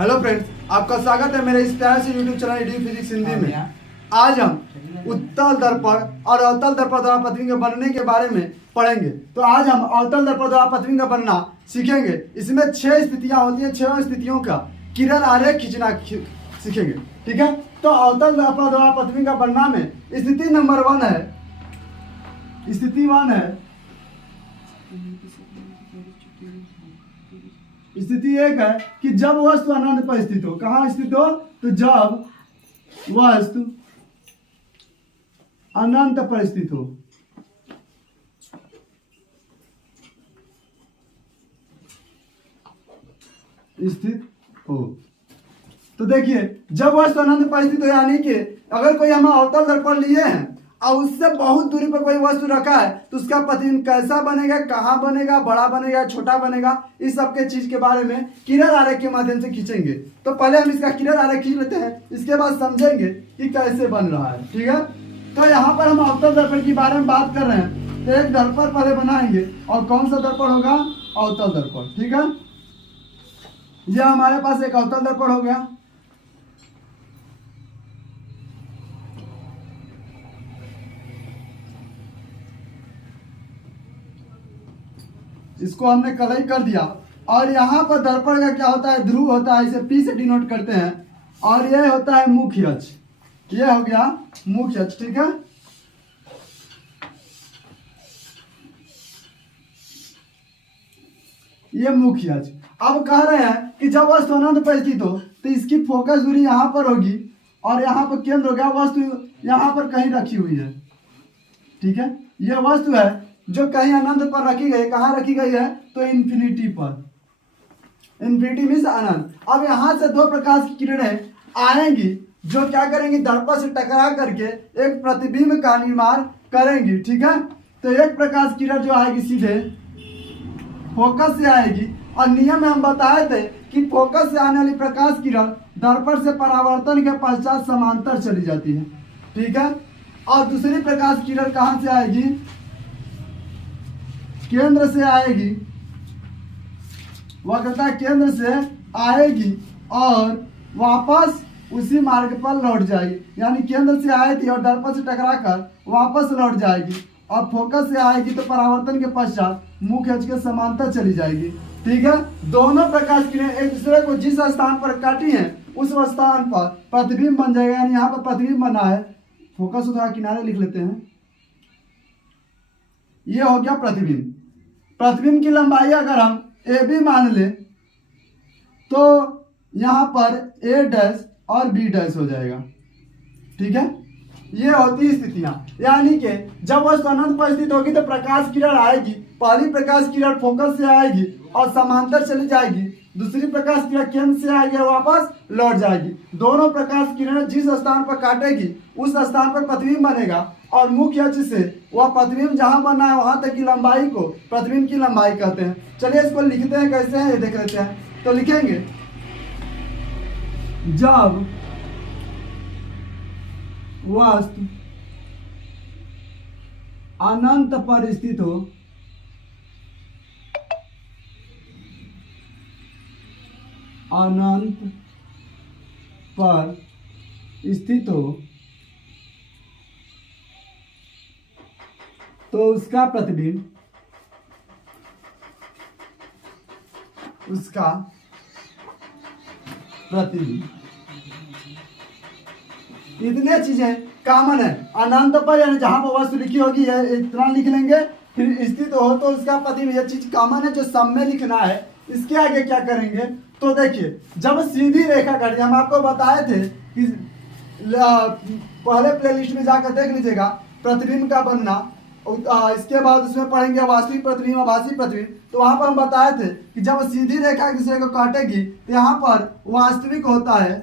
Hello friends, आपका स्वागत है मेरे इस प्यारे से YouTube channel D physics Hindi में। आज हम उत्तल दर्पण और अवतल दर्पण द्वारा प्रतिबिंब बनने के बारे में पढ़ेंगे। तो आज हम अवतल दर्पण द्वारा प्रतिबिंब बनना सीखेंगे। इसमें 6 स्थितियां होती हैं, 6 स्थितियों का किरण आरेख खींचना सीखेंगे। ठीक है, तो अवतल दर्पण द्वारा प्रतिबिंब बनना में स्थिति नंबर 1 है, स्थिति 1 है, स्थिति 1 है कि जब वस्तु अनंत पर स्थित हो। कहाँ स्थित हो? तो जब वस्तु अनंत पर स्थित हो। स्थित हो तो देखिए, जब वस्तु अनंत पर स्थित हो यानी कि अगर कोई हम अवतल दर्पण लिए हैं और उससे बहुत दूरी पर कोई वस्तु रखा है तो उसका प्रतिबिंब कैसा बनेगा, कहाँ बनेगा, बड़ा बनेगा, छोटा बनेगा, इस सब के चीज के बारे में किरण आरेख के माध्यम से खींचेंगे। तो पहले हम इसका किरण आरेख खींच लेते हैं, इसके बाद समझेंगे कि कैसे बन रहा है। ठीक है, तो यहाँ पर हम अवतल दर्पण के बारे में बात कर रहे हैं। तो एक दर्पण पहले बनाएंगे, और कौन सा दर्पण होगा? अवतल दर्पण। ठीक है, यह हमारे पास एक अवतल दर्पण हो गया। इसको हमने कलई कर दिया, और यहाँ पर दर्पण का क्या होता है? ध्रुव होता है, इसे P से डिनोट करते हैं, और यह होता है मुख्य अक्ष। यह हो गया मुख्य अक्ष। ठीक है, ये मुख्य अक्ष। अब कह रहे हैं कि जब वस्तु अनंत पर स्थित हो तो इसकी फोकस दूरी यहाँ पर होगी, और यहाँ पर केंद्र हो गया। वस्तु यहाँ पर कहीं रखी हुई है। ठीक है, यह वस्तु है जो कहीं अनंत पर रखी गई। कहाँ रखी गई है? तो इन्फिनिटी पर। इन्फिनिटी मीन्स अनंत। अब यहाँ से दो प्रकाश की किरणें आएंगी जो क्या करेंगी? दर्पण से टकरा करके एक प्रतिबिंब का निर्माण करेंगी। ठीक है, तो एक प्रकाश किरण जो आएगी सीधे फोकस से आएगी, और नियम में हम बताए थे कि फोकस से आने वाली प्रकाश किरण दर्पण से परावर्तन के पश्चात समांतर चली जाती है। ठीक है, और दूसरी प्रकाश किरण कहाँ से आएगी? केंद्र से आएगी। वक्रता केंद्र से आएगी और वापस उसी मार्ग पर लौट जाएगी। यानी केंद्र से आई थी और दर्पण से टकराकर वापस लौट जाएगी, और फोकस से आएगी तो परावर्तन के पश्चात मुख्य अक्ष के समांतर चली जाएगी। ठीक है, दोनों प्रकाश किरणें एक दूसरे को जिस स्थान पर काटी हैं उस स्थान पर प्रतिबिंब बन जाएगा। यानी यहाँ पर प्रतिबिंब बना है, फोकस उठा किनारे लिख लेते हैं। यह हो गया प्रतिबिंब। प्रतिबिंब की लंबाई अगर हम ए बी मान ले तो यहाँ पर ए डैश और बी डैश हो जाएगा। ठीक है, ये होती स्थितियां। यानी कि जब वस्तु अनंत पर स्थित होगी तो प्रकाश किरण आएगी। पहली प्रकाश किरण फोकस से आएगी और समांतर चली जाएगी, दूसरी प्रकाश किरण केंद्र से आएगी और वापस लौट जाएगी। दोनों प्रकाश किरण जिस स्थान पर काटेगी उस स्थान पर प्रतिबिंब बनेगा, और मुख्य अक्ष से वह प्रतिबिंब जहां बना है वहां तक की लंबाई को प्रतिबिंब की लंबाई कहते हैं। चलिए इसको लिखते हैं, कैसे है ये देख लेते हैं। तो लिखेंगे, जब वस्तु अनंत पर स्थित हो अनंत पर स्थित हो तो उसका प्रतिबिंब इतने चीजें कॉमन है। अनंत पर यानी जहां पर वस्तु लिखी होगी है इतना लिख लेंगे, फिर स्थित हो तो उसका प्रतिबिंब। यह चीज कॉमन है जो सब में लिखना है। इसके आगे क्या करेंगे? तो देखिए, जब सीधी रेखा काटी, हम आपको बताए थे कि पहले प्लेलिस्ट में जाकर देख लीजिएगा प्रतिबिंब का बनना। इसके बाद उसमें पढ़ेंगे वास्तविक प्रतिबिंब, आभासी प्रतिबिंब। तो वहां पर हम बताए थे कि जब सीधी रेखा किसी को काटेगी तो यहाँ पर वास्तविक होता है।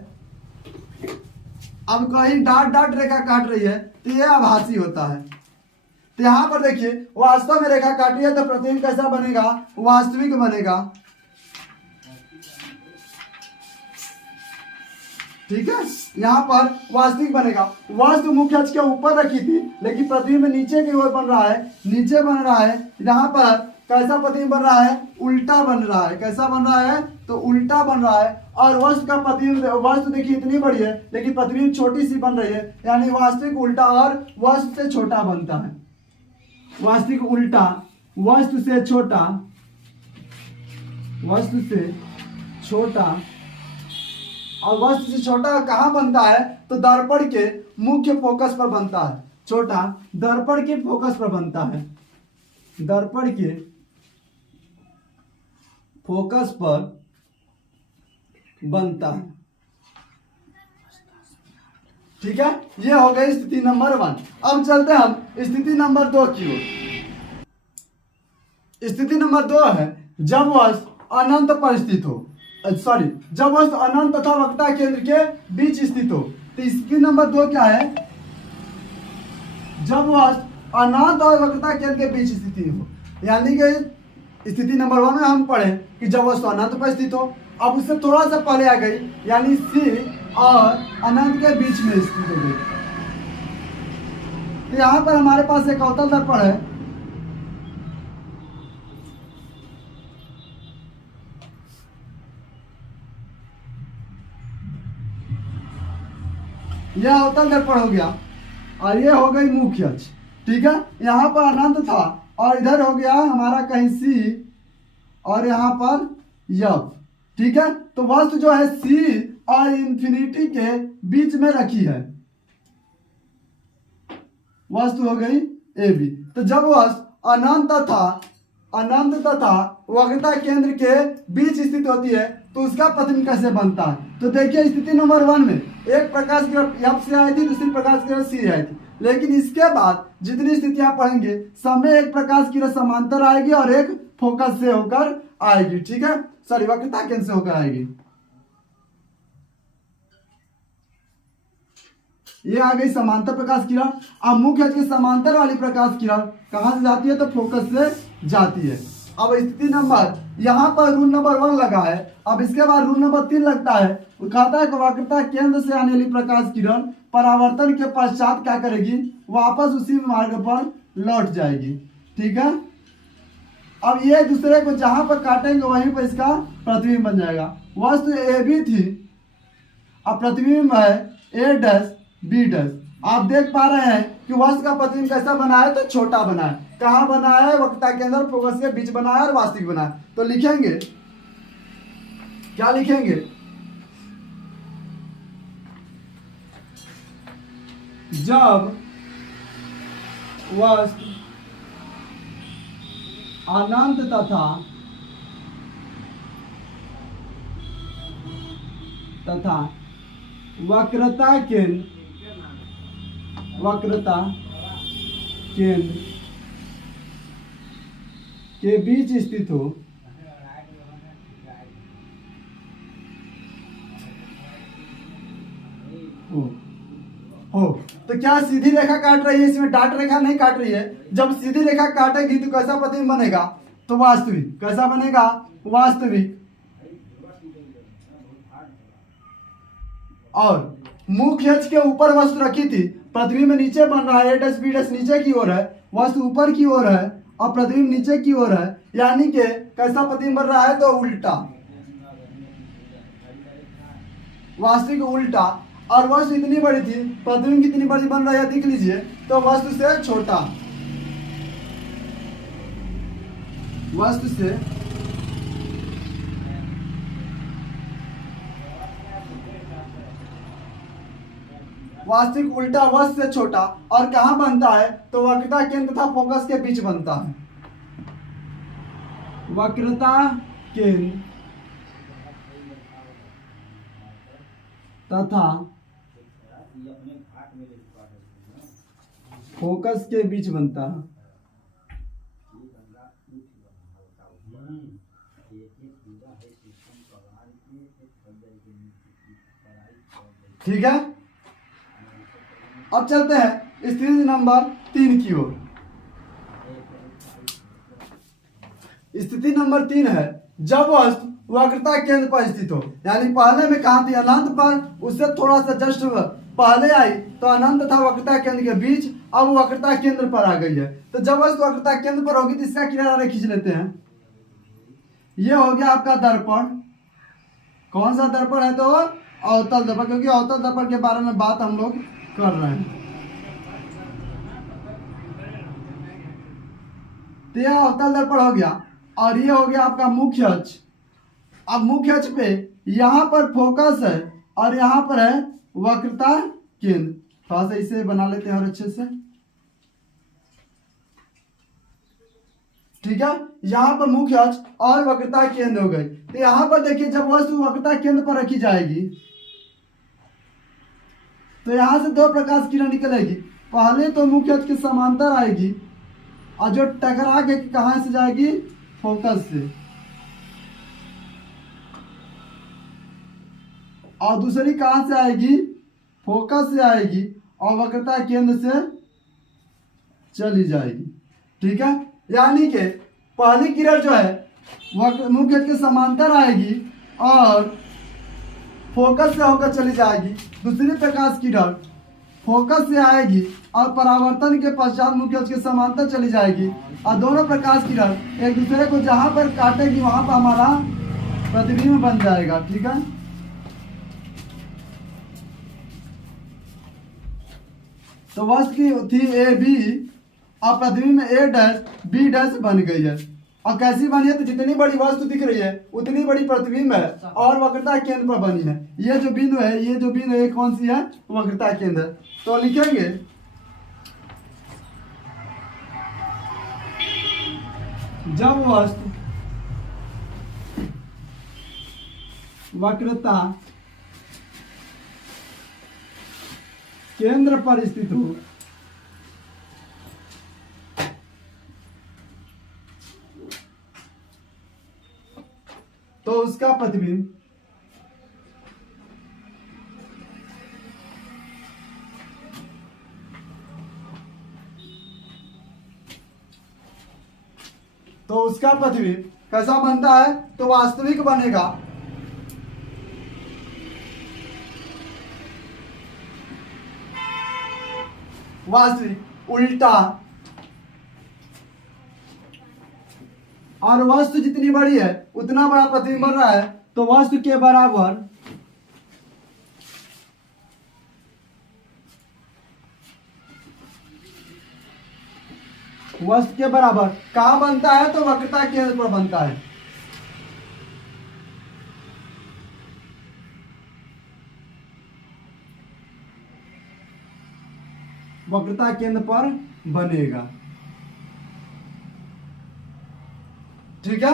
अब कहीं डॉट डॉट रेखा काट रही है तो यह आभासी होता है। तो यहाँ पर देखिए, वास्तव में रेखा काटी है तो प्रतिबिंब कैसा बनेगा? वास्तविक बनेगा। ठीक है, यहाँ पर वास्तविक बनेगा। वस्तु मुख्य अक्ष के ऊपर रखी थी लेकिन प्रतिबिंब नीचे की ओर बन रहा है, नीचे बन रहा है। यहाँ पर कैसा प्रतिबिंब बन रहा है, उल्टा बन रहा है। कैसा बन रहा है, तो उल्टा बन रहा है। और वस्तु का प्रतिबिंब, वस्तु देखिए इतनी बड़ी है लेकिन प्रतिबिंब छोटी सी बन रही है, यानी वास्तविक उल्टा और वस्तु से छोटा बनता है। वास्तविक उल्टा वस्तु से छोटा, वस्तु से छोटा, और वस्तु से छोटा कहाँ बनता है, तो दर्पण के मुख्य फोकस पर बनता है। छोटा दर्पण के फोकस पर बनता है, दर्पण के फोकस पर बनता है। ठीक है, ये हो गई स्थिति नंबर 1। अब चलते हैं हम स्थिति नंबर 2 की ओर। स्थिति नंबर 2 है जब वस्तु अनंत पर स्थित हो, सॉरी, जब वस्तु अनंत तथा वक्रता केंद्र के बीच स्थित हो। तो स्थिति नंबर 2 क्या है, जब वस्तु अनंत और वक्रता केंद्र के बीच स्थिति हो। यानी कि स्थिति नंबर 1 में हम पढ़े कि जब वस्तु अनंत पर स्थित हो। अब उससे थोड़ा सा पहले आ गई, यानी सी और अनंत के बीच में स्थित हो गई। तो यहां पर हमारे पास एक अवतल दर्पण है, यह अवतल दर्पण हो गया और ये हो गई मुख्य अक्ष। ठीक है, यहाँ पर अनंत था और इधर हो गया हमारा कहीं सी और यहाँ पर यफ। ठीक है, तो वस्तु जो है सी और इंफिनिटी के बीच में रखी है, वस्तु हो गई ए बी। तो जब वस्तु अनंत तथा वक्रता केंद्र के बीच स्थित होती है तो उसका प्रतिबिंब कैसे बनता है। तो देखिए स्थिति नंबर 1 में एक प्रकाश की एफ से आई थी, दूसरी प्रकाश की सी आई थी, लेकिन इसके बाद जितनी स्थितियां पढ़ेंगे सब में एक प्रकाश की समांतर आएगी और एक फोकस से होकर आएगी। ठीक है, सॉरी, वक्रता केंद्र से होकर आएगी। ये आ गई समांतर प्रकाश किरण। अब मुख्य अक्ष की समांतर वाली प्रकाश किरण कहां से जाती है, तो फोकस से जाती है। अब स्थिति नंबर, यहाँ पर रूल नंबर 1 लगा है, अब इसके बाद रूल नंबर 3 लगता है। वो कहता है कि वक्रता केंद्र से आने वाली प्रकाश किरण परावर्तन के पश्चात क्या करेगी, वापस उसी मार्ग पर लौट जाएगी। ठीक है, अब ये दूसरे को जहां पर काटेंगे वहीं पर इसका प्रतिबिंब बन जाएगा। वस्तु ए बी थी, अब प्रतिबिंब है ए डैश बी डैश। आप देख पा रहे हैं कि वस्तु का प्रतिबिंब कैसा बना है, तो छोटा बना है। कहाँ बना है, वक्रता के अंदर फोकस के बीच बना है और वास्तविक बना है। तो लिखेंगे, क्या लिखेंगे, जब वस्तु अनंत तथा वक्रता केंद्र के बीच स्थित हो, तो क्या सीधी रेखा काट रही है, इसमें डाट रेखा नहीं काट रही है। जब सीधी रेखा काटेगी तो कैसा प्रतिबिंब बनेगा, तो वास्तविक। कैसा बनेगा, वास्तविक। और मुख्य अक्ष के ऊपर वस्तु रखी थी, प्रतिबिंब नीचे बन रहा है, ए डैश बी डैश नीचे की ओर है, वस्तु ऊपर की ओर है और प्रतिबिंब नीचे की ओर है। यानी कि कैसा प्रतिबिंब बन रहा है, तो उल्टा, वास्तविक उल्टा। और वस्तु इतनी बड़ी थी, प्रतिबिंब कितनी बड़ी बन रहा है देख लीजिए, तो वस्तु से छोटा, वस्तु से वास्तविक उल्टा, वस्तु से छोटा। और कहां बनता है, तो वक्रता केंद्र तथा फोकस के बीच बनता है। वक्रता केंद्र तथा फोकस के बीच बनता है। ठीक है, अब चलते हैं स्थिति नंबर 3 की ओर। स्थिति नंबर 3 है जब वस्तु वक्रता केंद्र पर स्थित हो। यानी पहले में कहा थी, अनंत पर, उससे थोड़ा सा जस्ट पहले आई तो अनंत तथा वक्रता केंद्र के बीच, अब वक्रता केंद्र पर आ गई है। तो जब वस्तु वक्रता केंद्र पर होगी तो इसका किनारा खींच लेते हैं। ये हो गया आपका दर्पण। कौन सा दर्पण है? तो अवतल दर्पण, क्योंकि अवतल दर्पण के बारे में बात हम लोग कर रहे हैं। तो यह अवतल दर्पण हो गया और ये हो गया आपका मुख्य अक्ष। अब मुख्य अक्ष पे यहां पर फोकस है और यहां पर है वक्रता केंद्र। थोड़ा सा इसे बना लेते हैं और अच्छे से, ठीक है। यहां पर मुख्य अक्ष और वक्रता केंद्र हो गई। तो यहां पर देखिए जब वस्तु वक्रता केंद्र पर रखी जाएगी तो यहां से दो प्रकाश किरण निकलेगी। पहले तो मुख्य अक्ष के समांतर आएगी और जो टकरा के कहां से जाएगी? फोकस से। और दूसरी कहां से आएगी? फोकस से आएगी और वक्रता केंद्र से चली जाएगी, ठीक है। यानी कि पहली किरण जो है मुख्य अक्ष के समांतर आएगी और फोकस से होकर चली जाएगी। दूसरी प्रकाश किरण फोकस से आएगी और परावर्तन के पश्चात मुख्य अक्ष के समांतर चली जाएगी और दोनों प्रकाश किरण एक दूसरे को जहां पर काटेगी वहां पर हमारा प्रतिबिंब बन जाएगा, ठीक है। तो वस्तु की थी ए बी और प्रतिबिंब ए डैश बी डैश बन गई है। और कैसी बनी है? तो जितनी बड़ी वस्तु दिख रही है उतनी बड़ी प्रतिबिंब है और वक्रता केंद्र पर बनी है। ये जो बिंदु है, ये जो बिंदु है कौन सी है? वक्रता केंद्र। तो लिखेंगे जब वस्तु वक्रता केंद्र पर स्थित हो तो उसका प्रतिबिंब कैसा बनता है? तो वास्तविक बनेगा। वास्तविक उल्टा। और वस्तु जितनी बड़ी है उतना बड़ा प्रतिबिंब बन रहा है तो वस्तु के बराबर कहाँ बनता है? तो वक्रता केंद्र पर बनता है। वक्रता केंद्र पर बनेगा, ठीक है।